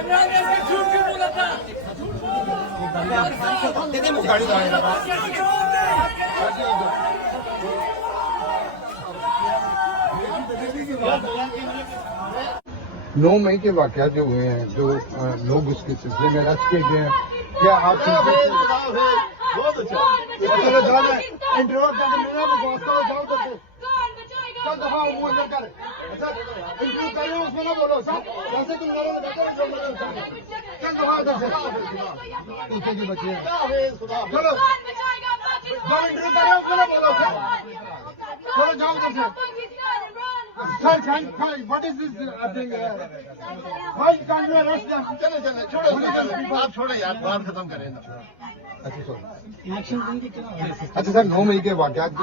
इमरान ऐसे झूठ क्यों बोला था? गाड़ी 9 मई के वाक़यात जो हुए हैं, जो लोग उसके सिलसिले में अरेस्ट किए गए हैं, क्या आप चल दफा मुंह अंदर कर। अच्छा इंटरव्यू कर रहे हो उसमें ना बोलो सर, जैसे तुम लड़ो लगाते हो चल दफा उधर से पीछे की बच्चे हैं। चलो जो इंटरव्यू कर रहे हो उसमें ना बोलो सर, चलो जाओ उधर से। Sir what is this thing why can't you arrest them? चलो छोड़ो आप छोड़ो यार, बात खत्म करें ना। अच्छा सर 9 मई के वाक़यात